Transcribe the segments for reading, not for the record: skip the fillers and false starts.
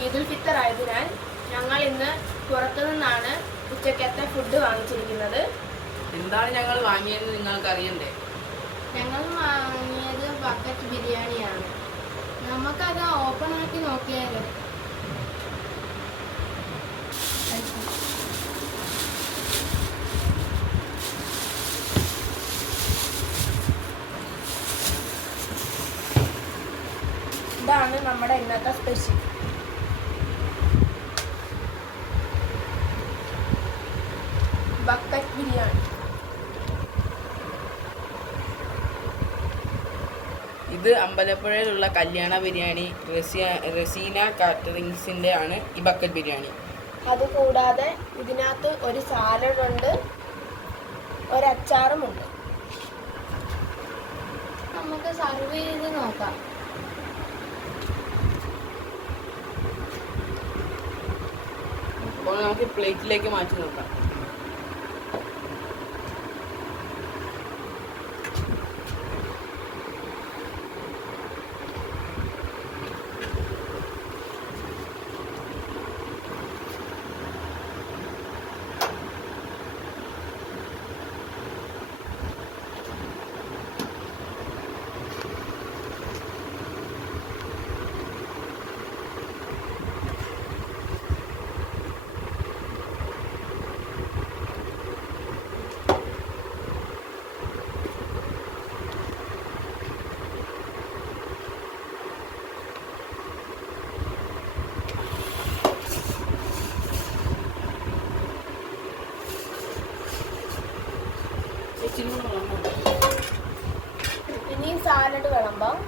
ഈദുൽ ഫിത്തർ ആയതിനാൽ ഞങ്ങൾ ഇന്ന് പുറത്തുനിന്നാണ് ഉച്ചക്കത്തെ ഫുഡ് വാങ്ങിച്ചിരിക്കുന്നത്. എന്താണ് ഞങ്ങൾ വാങ്ങിയതെന്ന് നിങ്ങൾക്ക് അറിയണ്ടേ? ഞങ്ങൾ വാങ്ങിയത് ബക്കറ്റ് ബിരിയാണിയാണ്. നമുക്കത് ഓപ്പൺ ആക്കി നോക്കിയാലോ? ഇതാണ് നമ്മുടെ ഇന്നത്തെ സ്പെഷ്യൽ. ബക്കറ്റ് ബിരിയാണി. ഇത് അമ്പലപ്പുഴയിലുള്ള കല്യാണ ബിരിയാണി റസീന കാറ്ററിംഗ്സിൻ്റെ ആണ് ഈ ബക്കറ്റ് ബിരിയാണി. അതുകൂടാതെ ഇതിനകത്ത് ഒരു സാലഡുണ്ട്, ഒരു അച്ചാറുമുണ്ട്. നമുക്ക് സർവ് ചെയ്ത് നോക്കാം. അപ്പോൾ നമുക്ക് പ്ലേറ്റിലേക്ക് മാറ്റി നോക്കാം. ഇനി സാലഡ് വിളമ്പാം.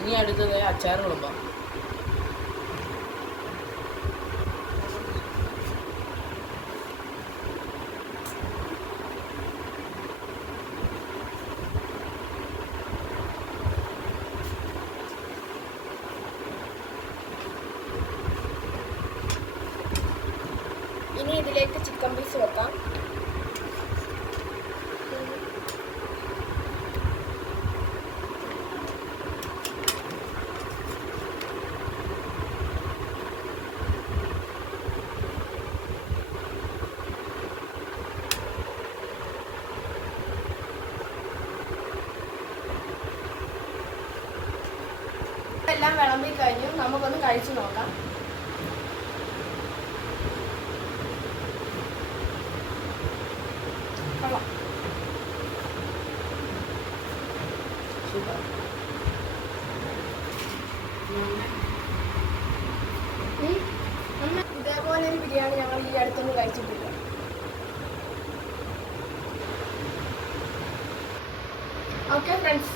ഇനി അടുത്തത് അച്ചാർ വിളമ്പാം. ഇനി ഇതിലേക്ക് ചിക്കൻ പീസ് വെക്കാം. എല്ലാം വിളമ്പി കഴിഞ്ഞു. നമുക്കൊന്ന് കഴിച്ചു നോക്കാം. കൊള്ളാം. ഇതേപോലെ ഒരു ബിരിയാണി ഞങ്ങൾ ഈ അടുത്തൊന്നും കഴിച്ചിട്ടില്ല. Okay friends.